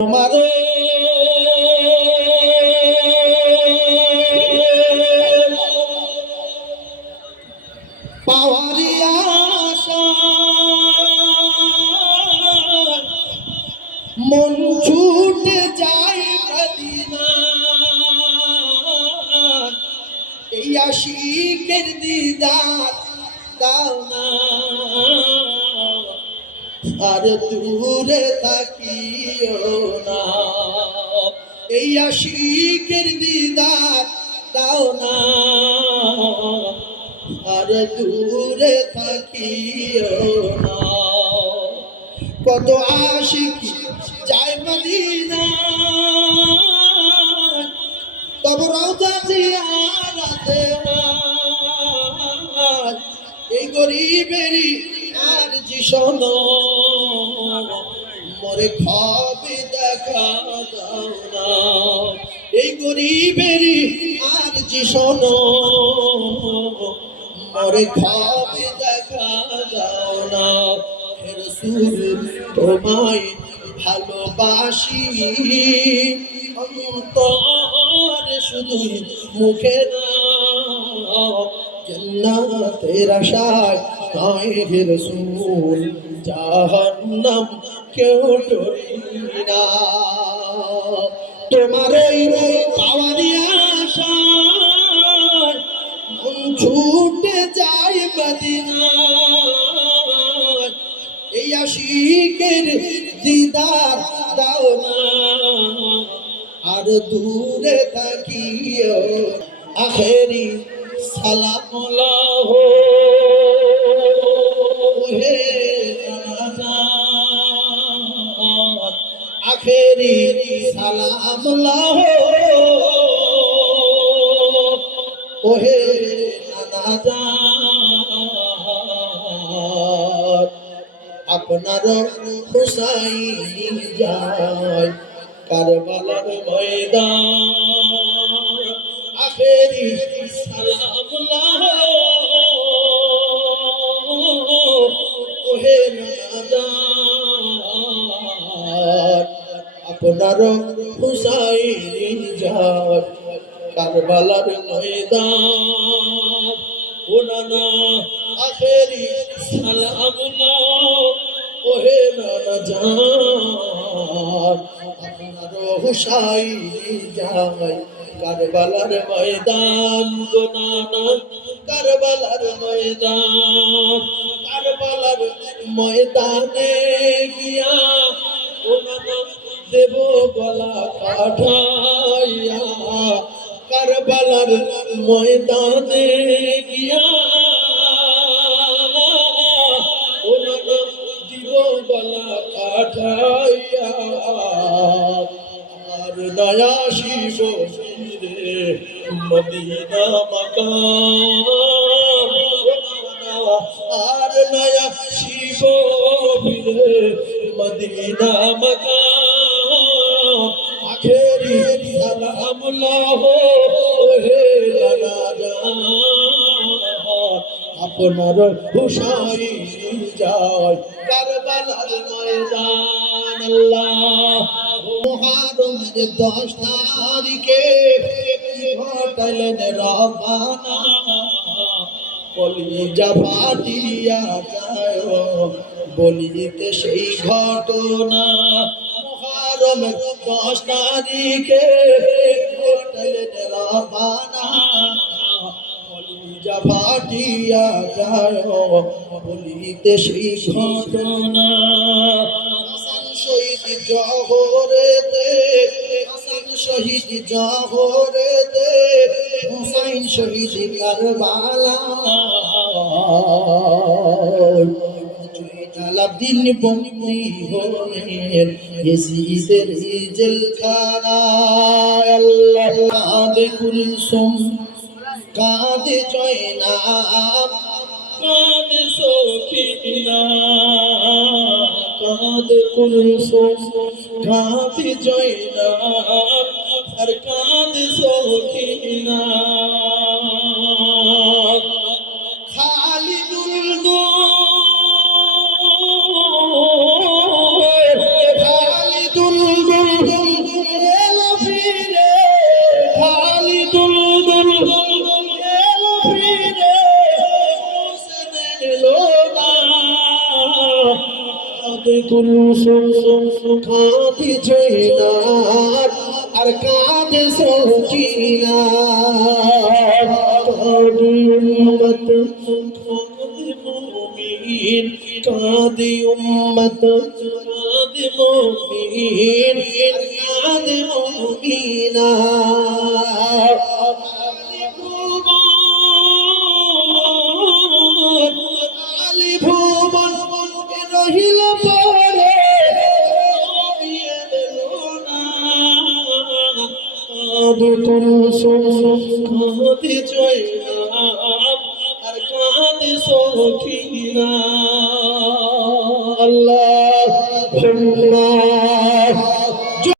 তোমারে পাওয়ারি আশা মন ছুটে যায় এই আশিকের দিদার দাও না। আর দূরে থাকিও না। এই আশিকের দিদার দাও না। আর দূরে থাকিও না। কত আশিক যায় মদিনা তব রওজা জিয়ারাতে এই গরিবেরই আর জিশন মরে খাবে দেখা দাও না। এই গরিবেরই আর জিশন মরে খাবে দেখা দাও না। রসুল, তোমায় ভালোবাসি। অন্তর শুধুই মুখে না জন্নাতের আশায় নয় রসুল, জাহান্নাম কেউ না। তোমার এই পাওয়ারি মন ছুটে যায় মদিনায়। এই আশিকের দিদার দাও না, আর দূরে থাকিও আখেরি সালাম লাহ আখেরি সালাম লাহ। ওহে আপনার হুসাইন যায় কারবালার ময়দান। আখেরি সালাম ওহে নাজাত আপনার হুসাইন যায় কারবালার ময়দান। কারবালার ময়দান কারবালার ময়দান। কারবালার ময়দানে গিয়া দেব গলা কাঠাইয়া। কারবালার ময়দানে গিয়া। ওনানা দিব গলা কাঠাইয়া। আর দয়া শিব মদিনা মাকাম আর নয়া শিব মদিনা মাকাম সালাম লাহ হে রাজা, আপনার হুসাই যায় কারবালার ময়দান আল্লাহ। মহারমের দশ তারিখে ঘটালেন রবানা, কলিজা ফাটিয়া যায় বলিতে সেই ঘটনা মহারমের দশ তারিখে ঘটালেন রবানা কলিজা ফাটিয়া যায়, বলিতে সেই ঘটনা। হাসান শহীদ জহরেতে, হাসান শহীদ জহরেতে, হুসাইন শহীদ কারবালা জালাদিন বন্দি হলেন ইয়েজিদের জেলখানা। আল্লাহ কাঁদে কুলসুম কাঁদে জয়নাব, কাঁদে সখিনা কাঁদে কুলসুম কাঁদে জয়নাব, আর কাঁদে সখিনা ফিরে কাঁদছে না আর কাঁদে সৌকিনা উম্মত মুমিন কাঁদে উম্মত কাঁদে মুমিন কাঁদে মুমিনা। হতে জয়নাব আর কাঁদে সখিনা আল্লাহ